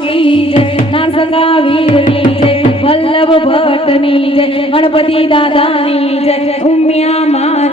की जय जय वल्लभ भट्टनी जय गणपति दादानी जय। उमिया मा